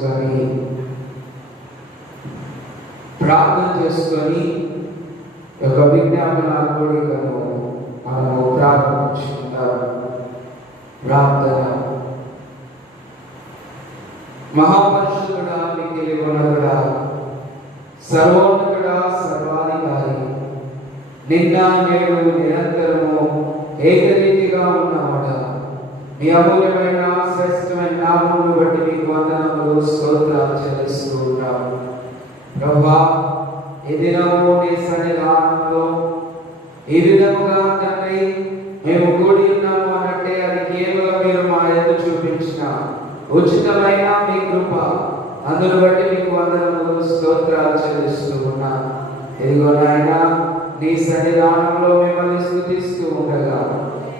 చేసుకొని ప్రార్థన చేసుకొని ఒక విజ్ఞాపన కోరికను మనము ప్రారంభించుకుంటాం. ప్రార్థన. మహాపరిశుద్ధుడా, మిక్కిలి ఉన్నతుడా, సర్వోన్నతుడా, సర్వాధికారి, నిన్న నేడు నిరంతరము ఏకరీతిగా ఉన్నవాడా, మీ అమూల్యమైన శ్రేష్టమైన నామమును బట్టి మీకు వందనములు, స్తోత్రాలు చెల్లిస్తూ ఉంటాము. ప్రభువా, ఈ దినము నీ సన్నిధానంలో ఈ విధముగా తండ్రి మేము కూడి ఉన్నాము అనంటే అది కేవలం మీరు మా యందు చూపించిన ఉచితమైన మీ కృప. అందును బట్టి మీకు వందనములు, స్తోత్రాలు చెల్లిస్తూ ఉన్నాను. ఇదిగో నాయన, నీ సన్నిధానంలో మిమ్మల్ని స్తుతిస్తూ ఉండగా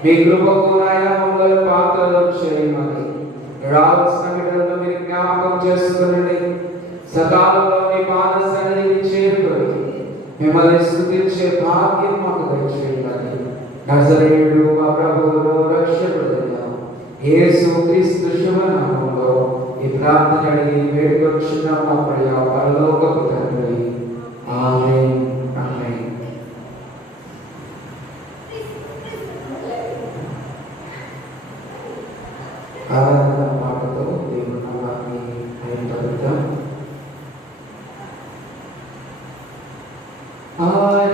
మీ కృపకు నాయన మమ్మల్ని పాత్రలు చేయమని రావాల్సిన బిడ్డలను మీరు జ్ఞాపకం చేసుకునండి. సకాలంలో మీ పాద సన్నిధిని చేరుకొని మిమ్మల్ని స్తుతించే భాగ్యం మాకు దయచేయమని నజరేయుడు మా ప్రభువును రక్షకుడైన యేసు క్రీస్తు శుభనామములో ఈ ప్రార్థన అడిగి వేడుకొచ్చున్న మా ప్రియ పరలోకపు తండ్రి. ఆమేన్. ఆమేన్. ఆరాధన పాటతో దేవుని నామాన్ని మహిమపరుద్దాం. Hallelujah.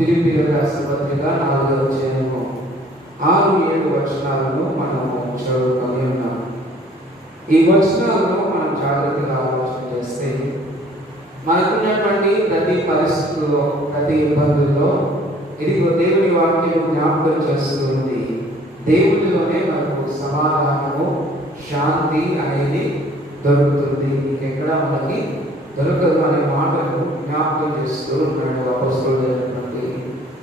ఫిలిప్పీయులకు రాసిన పత్రిక 4వ అధ్యాయము 6-7 వచనాలను మనము చదువుకొని ఉన్నాం. ఈ వచనాలను మనం జాగ్రత్తగా ఆలోచన చేస్తే మనకున్నటువంటి ప్రతి పరిస్థితుల్లో, ప్రతి ఇబ్బందుల్లో ఇది దేవుని వాక్యం జ్ఞాపకం చేస్తుంది. దేవునిలోనే మనకు సమాధానము, శాంతి అనేది దొరుకుతుంది. ఎక్కడ మనకి దొరకదు అనే మాటను జ్ఞాపకం చేస్తూ ఉన్నాడు అపొస్తలుడైనటువంటి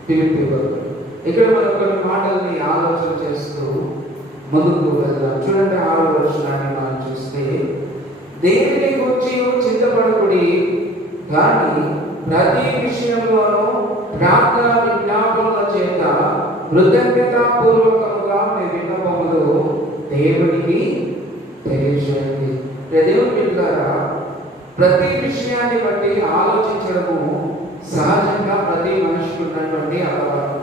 ఫిలిప్పీయులకు. ఇక్కడ మనం కొన్ని మాటల్ని ఆలోచన చేస్తూ ముందుకు వెళ్దాం. చూడండి 6వ వచనాన్ని మనం చూస్తే, దేవుని గురించి చింతపడకుడి కానీ ప్రతి విషయంలోనూ ప్రార్థన విజ్ఞాపనల చేత కృతజ్ఞతాపూర్వకముగా మీ విన్నపములు దేవునికి తెలియజేయండి. దేవుని బిడ్డలారా, ప్రతి విషయాన్ని బట్టి ఆలోచించడము సహజంగా ప్రతి మనిషికి ఉన్నటువంటి అలవాటు.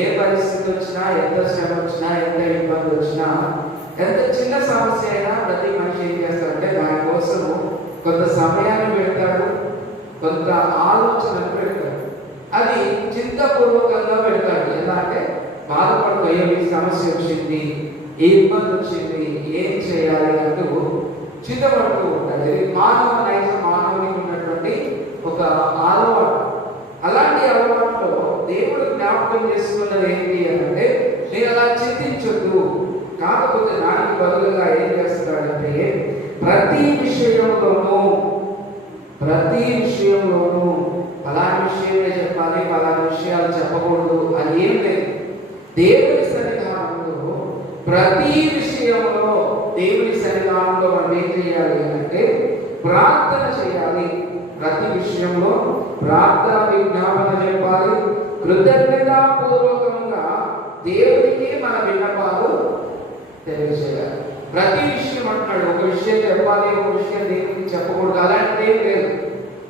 ఏ పరిస్థితి వచ్చినా, ఎంత శ్రమ వచ్చినా, ఎంత ఇబ్బంది వచ్చినా, ఎంత చిన్న సమస్య అయినా ప్రతి మనిషి ఏం చేస్తాడంటే దానికోసం కొంత సమయాన్ని పెడతాడు, కొంత ఆలోచనలు పెడతాడు. అది చింతపూర్వకంగా పెడతాడు. ఎలా అంటే బాధపడుతూ ఈ సమస్య వచ్చింది, ఏ ఇబ్బంది వచ్చింది, ఏం చేయాలి అంటూ చింతపడుతూ ఉంటాడు. ఇది మానవునికి ఉన్నటువంటి ఒక అలవాటు. అలాంటి అలవాటులో దేవుడు జ్ఞాపకం చేసుకున్నది ఏంటి అంటే, నేను అలా చింతించొద్దు, కాకపోతే దానికి బదులుగా ఏం చేస్తున్నాడంటే ప్రతి విషయంలోనూ అలాంటి విషయమే చెప్పాలి, అలాంటి విషయాలు చెప్పకూడదు అని ఏం లేదు. దేవుని సన్నిధానంలో ప్రతి విషయంలో, దేవుని సన్నిధానంలో మనం ఏం చేయాలి అంటే ప్రార్థన చేయాలి. ప్రతి విషయంలో ప్రార్థన విజ్ఞాపన చెప్పాలి. కృతజ్ఞతాపూర్వకంగా దేవునికి మన విన్నపాలు తెలియజేయాలి. ప్రతి విషయం అంటున్నాడు. ఒక విషయం చెప్పాలి, ఒక విషయం దేవునికి చెప్పకూడదు అలాంటిది ఏం లేదు.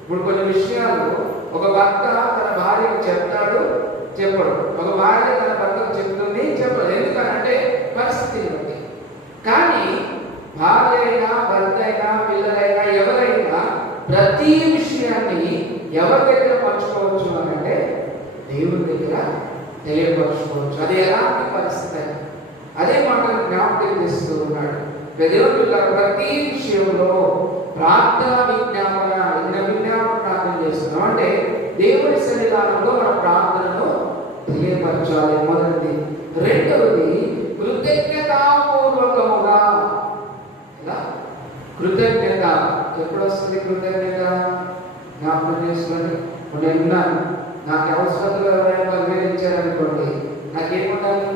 ఇప్పుడు కొన్ని విషయాలు ఒక భర్త తన భార్యకు చెప్తాడు, చెప్పడు. ఒక భార్య తన భర్తకు చెప్తుంది, చెప్పడు. ఎందుకనంటే పరిస్థితిని బట్టి. కానీ భార్య అయినా, భర్త అయినా, పిల్లలైనా, ఎవరైనా ప్రతి విషయాన్ని ఎవరి దగ్గర పంచుకోవచ్చు అని అంటే దేవుని దగ్గర తెలియపరచుకోవచ్చు. అది ఎలాంటి పరిస్థితి అయినా. అదే మాటను జ్ఞాపకం చేస్తూ ఉన్నాడు. దేవుని ప్రతి విషయంలో ప్రార్థన విజ్ఞాపన ప్రార్థన చేస్తున్నాం అంటే దేవుని సన్నిధానంలో మన ప్రార్థనను తెలియపరచాలి. మొదటిది. రెండవది కృతజ్ఞతాపూర్వకముగా. ఇలా కృతజ్ఞత ఎప్పుడు వస్తుంది? కృతజ్ఞత జ్ఞాపకం చేసుకోండి. నేను ఉన్నాను, నాకు అవసరంలో ఎవరైనా 10,000 ఇచ్చారనుకోండి, నాకేముండాలి?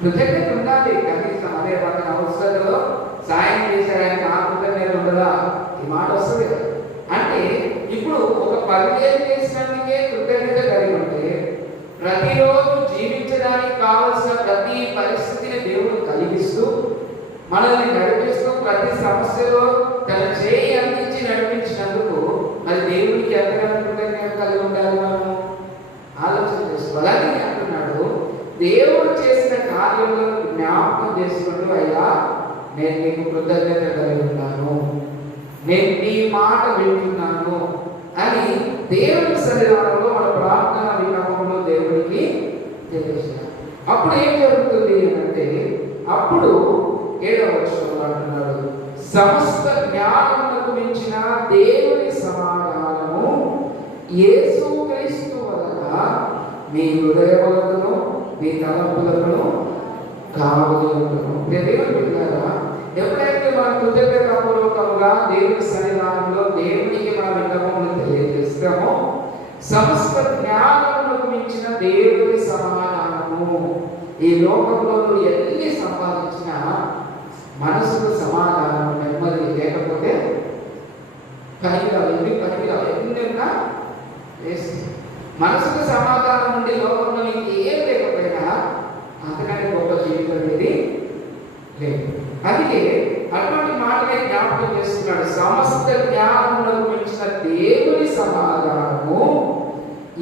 కృతజ్ఞత ఉండాలి కనీసం. అదే వాళ్ళకి అవసరంలో సాయం చేశారని నా కృతజ్ఞత ఉండదా? ఈ మాట వస్తుంది కదా. అంటే ఇప్పుడు ఒక 10,000 చేసినందుకే కృతజ్ఞత కలిగి ఉంటే, ప్రతిరోజు జీవించడానికి కావలసిన ప్రతి పరిస్థితిని దేవుడు కలిగిస్తూ మనల్ని నడిపిస్తూ ప్రతి సమస్యలో తన చేయి అందించి నడిపించినందుకు మరి దేవునికి ఎంతగానో కృతజ్ఞత కలిగి ఉండాలి. మనము ఆలోచన చేసుకోవాలి. అలాగే అంటున్నాడు, దేవుడు చేసిన కార్యములను జ్ఞాపకం చేసుకుంటూ, అయ్యా నేను నీకు కృతజ్ఞత కలిగి ఉన్నాను, నేను నీ మాట వింటున్నాను అని దేవుని సన్నిధానంలో మన ప్రార్థన విన్నపంలో దేవుడికి తెలియజేయాలి. అప్పుడు ఏం జరుగుతుంది అంటే, అప్పుడు 7వ వచనంలో అంటున్నాడు, సమస్త జ్ఞానమునకు మించిన దేవుని సమాధానము యేసుక్రీస్తు వలన మీ హృదయములను, మీ తలంపులను కావగలుగును. దేవుని బిడ్డలారా, ఎప్పుడైతే మనం కృతజ్ఞతాపూర్వకంగా దేవుని సన్నిధానంలో దేవునికి మన విన్నపములు తెలియజేస్తామో, సమస్త జ్ఞానమునకు మించిన దేవుని సమాధానము. ఈ లోకంలో నువ్వు ఎన్ని సంపాదించినా మనసుకు సమాధానం, నెమ్మది లేకపోతే పనికిరావు. ఎన్నిన్నా వేస్ట్. మనసుకు సమాధానం ఉండి లోకంలో నీకు ఏం లేకపోయినా అంతకంటే గొప్ప జీవితం అనేది లేదు. అందుకే అటువంటి మాటలే జ్ఞాపకం చేస్తున్నాడు. సమస్త జ్ఞానములకు మించిన దేవుని సమాధానము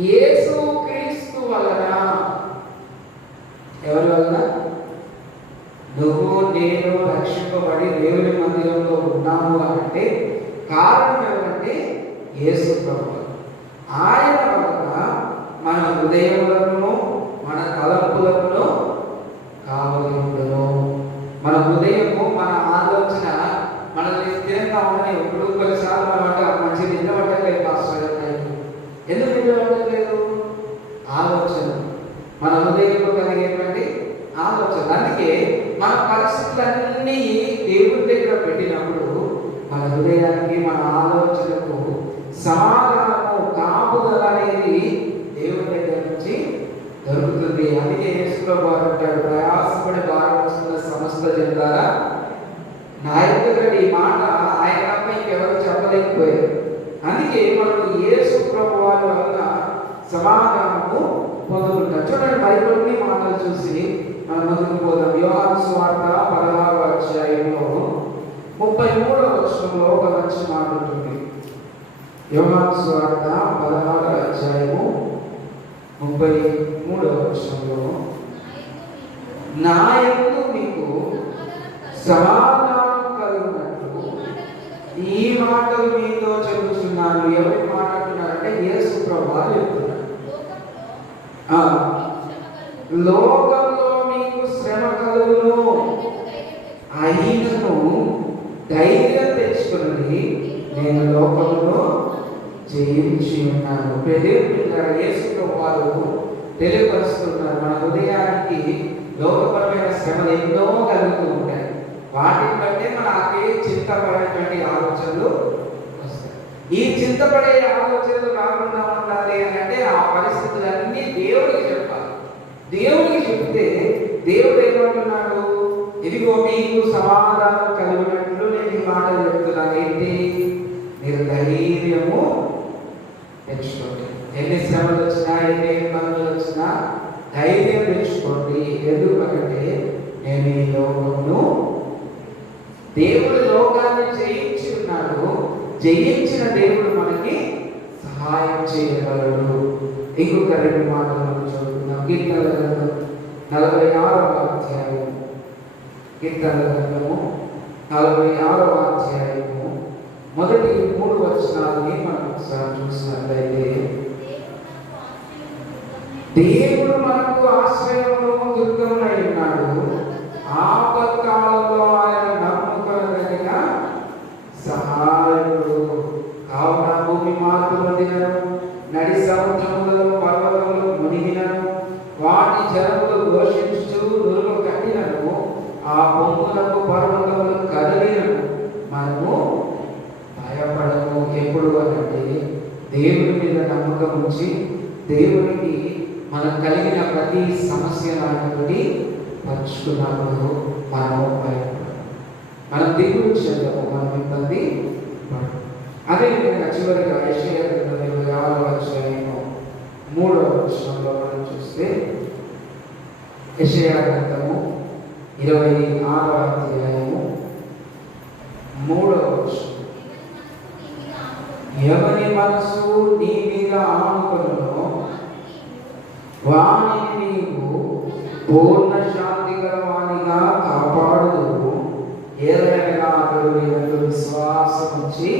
యేసుక్రీస్తు వలన. ఎవరి వలన? నువ్వు నేను రక్షింపబడి దేవుని మందిరంలో ఉన్నాము అంటే కారణం ఏమంటే యేసు హృదయములను మన తలంపులను కావలి ఉండును. మన హృదయము మన ఆలోచన మనల్ని స్థిరంగా ఉన్నాయి. ఇప్పుడు కొన్నిసార్లు మనం మంచి నిద్రపట్టలేదు పాస్టర్ గారు, ఎందుకు నిద్రపట్టలేదు? ఆలోచన, మన హృదయంలో కలిగేటువంటి ఆలోచన. అందుకే మన పరిస్థితులన్నీ దేవుడి దగ్గర పెట్టినప్పుడు మన హృదయానికి మన ఆలోచనకు సమాధానము కాపుదల అనేది దేవుడి దగ్గర నుంచి దొరుకుతుంది. అందుకే యేసుప్రభువు అంటాడు, ప్రయాసపడి భారవస్తున్న సమస్త జనులారా నా దగ్గర ఈ మాట ఆయన తప్ప ఇంకెవరు చెప్పలేకపోయారు. అందుకే మనకు యేసుప్రభువు వారి వల్ల సమాధానము పొందుకుంటాం. చూడండి, బైబిల్ని మాటలు చూసి మనం ముందుకు పోదాం. యోహాను సువార్త 16వ అధ్యాయంలో 33వ వచనంలో ఒక మంచి మాట ఉంటుంది. యోహాను సువార్త 16వ అధ్యాయము 33వ వచనంలో, నా యందు మీకు సమాధానం కలుగునట్లు ఈ మాటలు మీతో చెబుతున్నాను. ఎవరికి మాట్లాడుతున్నారంటే యేసుప్రభువు చెప్తున్నారు. లోకంలో మీకు శ్రమ కలుగును, అయినను ధైర్యం తెచ్చుకుని నేను లోకంలో జయించి ఉన్నాను. యేసుప్రభువు వారు తెలియపరుస్తున్నారు, మన హృదయానికి లోకపరమైన శ్రమలు ఎన్నో కలుగుతూ ఉంటాయి. వాటిని బట్టే మనకి చింతపడేటువంటి ఆలోచనలు వస్తాయి. ఈ చింతపడే ఆలోచనలు రాకుండా ఉండాలి అని అంటే ఆ పరిస్థితులన్నీ దేవుడికి చెప్పాలి. దేవుడికి చెప్తే దేవుడు ఏమంటున్నాడు? ఇదిగో మీకు సమాధానం కలిగినట్లు నేను ఈ మాటలు చెప్తున్నాను. ఏంటి? మీరు ధైర్యము తెచ్చుకోండి. ఎన్ని శ్రమలు వచ్చినా, ఎన్ని ఇబ్బందులు వచ్చినా ధైర్యం తెచ్చుకోండి. ఎందుకంటే నేను ఈ లోకమును, దేవుడు లోకాన్ని జయించి ఉన్నాడు. జయించిన దేవుడు మనకి సహాయం చేయగలడు. ఇంకొక 2 మాటలు మనం చదువుతున్నాం. కీర్తనల గ్రంథం 46వ అధ్యాయం, కీర్తనల గ్రంథము 46వ అధ్యాయము మొదటి 3 వచనాలని మనం ఒకసారి చూసినట్లయితే, దేవుడు మనకు ఆశ్రయమును దుర్గమునై ఉన్నాడు, ఆపత్కాలంలో ఆయన నమ్ముకొనదగిన సహాయకుడు. కావున భూమి మార్పు నొందినను, నడి సముద్రములలో పర్వతములు మునిగినను, వాటి జలములు ఘోషించు నురుగు కట్టినను, ఆ పొంగులకు పర్వతములు కదిలినను మనము భయపడము. ఎప్పుడు అంటే దేవుని మీద నమ్మకం ఉంచి దేవునికి మనకు కలిగిన ప్రతి సమస్య నాటి పరుచుకున్నప్పుడు మనం భయపడము, మనం దిగులు చెందము, మనం ఇబ్బంది పడము. అదేవిధంగా చివరిగా యెషయా గ్రంథం 26వ అధ్యాయము 3వ వచనంలో మనం చూస్తే, యెషయా గ్రంథము 26వ అధ్యాయము 3వ వచనం, ఎవరి మనసు నీ మీద ఆనుకొనునో వాణిని నీవు పూర్ణ శాంతి గలవానిగా కాపాడుదువు. ఏదైనా అతడు నీ యందు విశ్వాసం ఉంచి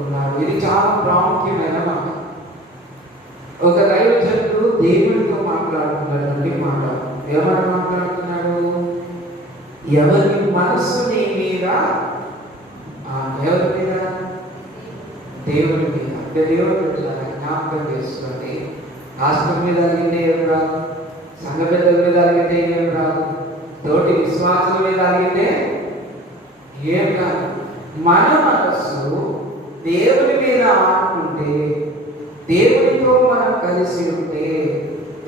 ఉన్నాడు. ఇది చాలా ప్రాముఖ్యమైన మాట. ఒక దైవజనుడు దేవుడితో మాట్లాడుతున్నటువంటి మాట. ఏమని మాట్లాడుతున్నాడు? ఎవరి మనస్సు నీ మీద, ఎవరి మీద? దేవుడి మీద. అంటే దేవుడి మీద జ్ఞాపకం చేసుకోండి. రాష్ట్రం మీద అలిగితే ఏం రాదు, సంఘ పెద్దల మీద అలిగితే ఏం రాదు, తోటి విశ్వాసుల మీద అలిగితే ఏం కాదు. మన మనస్సు దేవుని మీద ఆడుకుంటే, దేవునితో మనం కలిసి ఉంటే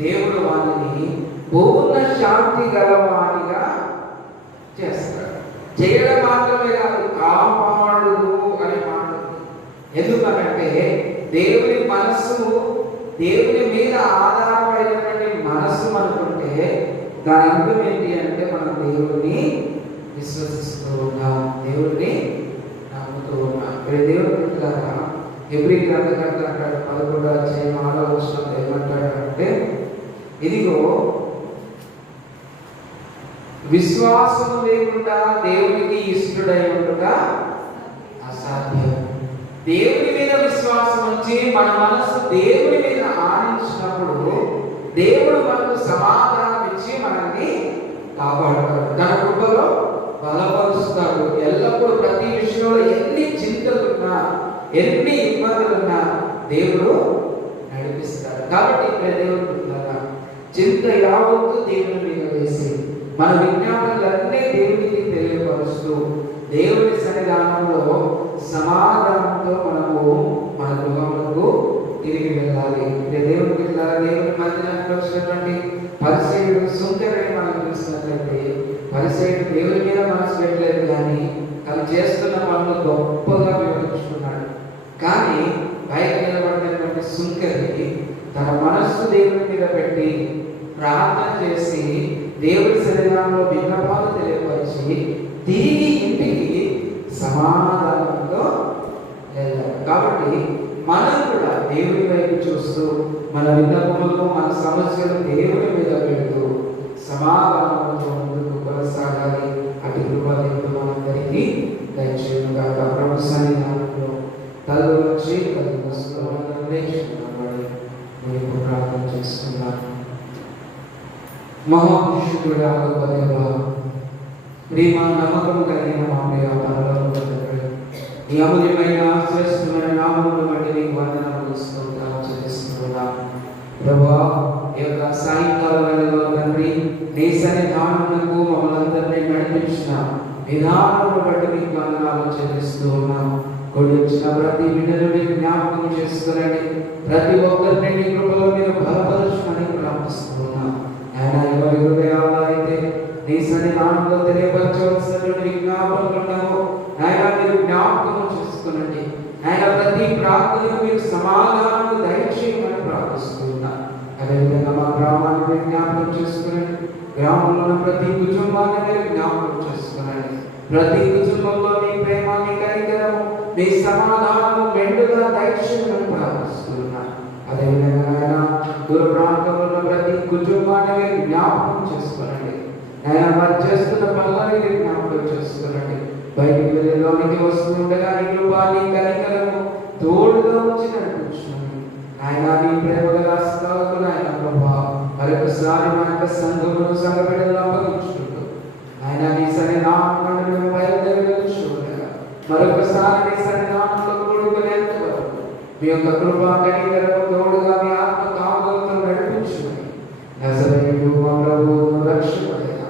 దేవుడు వారిని పూర్ణ శాంతి గలవానిగా చేస్తాడు. చేయడం మాత్రమే కాదు, కాపాడు అని మాట. ఎందుకనంటే దేవుని మనస్సు, దేవుని మీద ఆధారపడినటువంటి మనస్సు మనకుంటే దాని అర్థం ఏంటి అంటే మనం దేవుడిని విశ్వసిస్తూ ఉన్నాం, దేవుడిని నమ్ముతూ ఉన్నాం. దేవుడి ద్వారా హెబ్రీ గ్రంథకర్త అంటాడు 11వ అధ్యాయం 6వ వచనంలో ఏమంటాడు అంటే, ఇదిగో విశ్వాసం లేకుండా దేవునికి ఇష్టడై ఉండుట అసాధ్యం. దేవుని మీద విశ్వాసం ఉంచి మన మనసు దేవుని మీద ఆనించిన వచ్చినప్పుడు దేవుడు మనకు సమాధానం ఇచ్చి మనల్ని కాపాడుతాడు, తన కృపలో బలపరుస్తాడు. ఎల్లప్పుడూ ప్రతి విషయంలో ఎన్ని చింతలున్నా ఎన్ని ఇబ్బందులున్నా దేవుడు నడిపిస్తాడు. కాబట్టి దేవుడు చింత యావత్తు దేవుని మీద వేసి మన విజ్ఞాపనలన్నీ దేవునికి తెలియపరుస్తూ దేవుని సన్నిధానంలో సమాధానంతో మనము మన గృహములకు తిరిగి వెళ్ళాలి. దేవుని వెళ్ళాలి. దేవుని మందిరానికి వచ్చినటువంటి పరిసయ్యుడు సుంకరని మనం చూసినట్లయితే పరిసయ్యుడు దేవుని మీద మనసు పెట్టలేదు, కానీ తను చేస్తున్న పనులు గొప్పగా వివరించుకున్నాడు. కానీ బయట నిలబడినటువంటి సుంకరి తన మనస్సు దేవుని మీద పెట్టి ప్రార్థన చేసి దేవుడి సన్నిధానంలో విన్నపాలు తెలియపరిచి తిరిగి ఇంటికి సమాధానంతో వెళ్ళాడు. కాబట్టి మనం కూడా దేవుని వైపు చూస్తూ మన విన్నపములు మన సమస్యలు దేవుని మీద పెడుతూ సమాధానంతో ముందుకు కొనసాగాలి. అటు కృపదేవుడు మనందరికీ దయచేయుగా. ప్రభు సన్నిధానంలో తల్లి వచ్చి తల్లి మేము ప్రార్థన చేస్తున్నాను. మహాపురుషుడా ప్రేమ నమ్మకం కలిగిన మా ప్రియ పరలోకపు తండ్రి, ఈ అమూల్యమైన శ్రేష్టమైన నామమును బట్టి నీకు వందనములు స్తోత్రాలు చెల్లిస్తున్నాను. ప్రభువా, ఈ యొక్క సాయంకాల వేళలో తండ్రి నీ సన్నిధానమునకు మమ్మల్ని అందరినీ నడిపించిన విధానమును బట్టి నీకు వందనాలు చెల్లిస్తూ ఉన్నాము. కూడి వచ్చిన ప్రతి బిడ్డను మీరు జ్ఞాపకం చేసుకునండి. ప్రతి ఒక్కరిని నీ కృపలో మీరు బలపరచమని ప్రార్థిస్తూ ఉన్నాము. ఆయన ఎవరి హృదయాల్లో అయితే నీ సన్నిధానంలో తెలియపరచవలసినటువంటి విజ్ఞాపనలు ఉన్నాము, ఆయన మీరు జ్ఞాపకం చేసుకునండి. ఆయన ప్రతి ప్రార్థనకు మీరు సమాధానం దయచేయమని ప్రార్థిస్తున్నా. అదేవిధంగా మా గ్రామాన్ని మీరు జ్ఞాపకం చేసుకునండి. గ్రామంలో ఉన్న ప్రతి కుటుంబాన్ని మీరు జ్ఞాపకం చేసుకునండి. ప్రతి కుటుంబంలో మీ ప్రేమాన్ని కనికరము మీ సమాధానము మెండుగా దయచేయమని ప్రార్థిస్తున్నా. అదేవిధంగా ఆయన దూర ప్రాంతంలో ఉన్న ప్రతి కుటుంబాన్ని మీరు జ్ఞాపకం చేసుకోనండి. ఆయన వారు చేస్తున్న పనులని మీరు జ్ఞాపకం చేసుకోనండి. బయటికి వెళ్ళి లోనికి వస్తుండగా నీ కృపాన్ని కనికరము తోడుగా వచ్చి నడిపించుకోండి. ఆయన మీ ప్రేమ గల హస్తాలకు ఆయన ప్రభా మరొకసారి మా యొక్క సంఘమును సంఘబిడ్డలను అప్పగించుకుంటూ ఆయన నీ సన్నిధానం మేము బయలుదేరి వెళ్ళుచుండగా మరొకసారి నీ సన్నిధానంలో కూడుకునేంత వరకు మీ యొక్క కృపా కనికరము తోడుగా మీ ఆత్మ కాపుదలతో నడిపించుకొని నజరేయుడు మా ప్రభువును రక్షకుడైన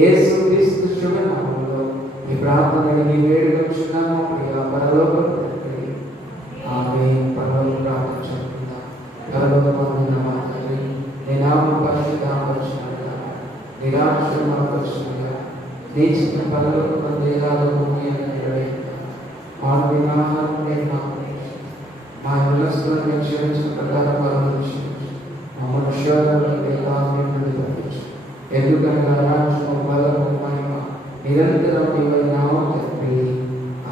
యేసు క్రీస్తు శుభనామములో ఈ ప్రార్థనని మీ వేడుకొచ్చున్నాము ప్రియ పరలోకపు తండ్రి. ఆమేన్. పరలోక ప్రార్థన చేసుకుందాం. పరలోకమందున్న మా తండ్రి, నీ నామము పరిశుద్ధపరచబడుగాక, నీ రాజ్యం వచ్చుగాక, నీ చిత్తం పరలోకమందు ఎలాగో భూమి మీద నెరవేరుగాక. మానవ ఆహారం నేడు మాకు దయచేయండి. మా ఉల్లస్తులను మేము క్షమించిన ప్రకారం వారిని క్షమించు. మమ్మల్ని శోధనలోకి తప్పించు. ఎందుకనగా రాజ్యము బలము మహిమ నిరంతరం నీవై ఉన్నావు తండ్రి.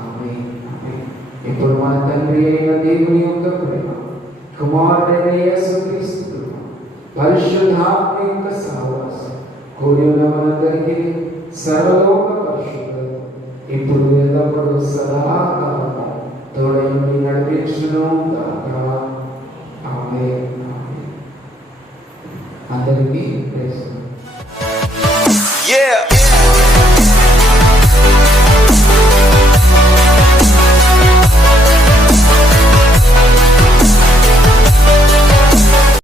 ఆమేన్. ఆమేన్. ఇప్పుడు మన తండ్రి అయిన దేవుని యొక్క ప్రేమ, కుమారుడైన యేసు క్రీస్తు కృప, పరిశుద్ధాత్మ యొక్క సహవాసం కూడి ఉన్న మనందరికీ సర్వలోక పరిశుద్ధులు ఇప్పుడు ఎల్లప్పుడూ సదాకాలం తోడై నడిపించును గాక. ఆమేన్. ఆమేన్. అందరికీ ప్రేమ.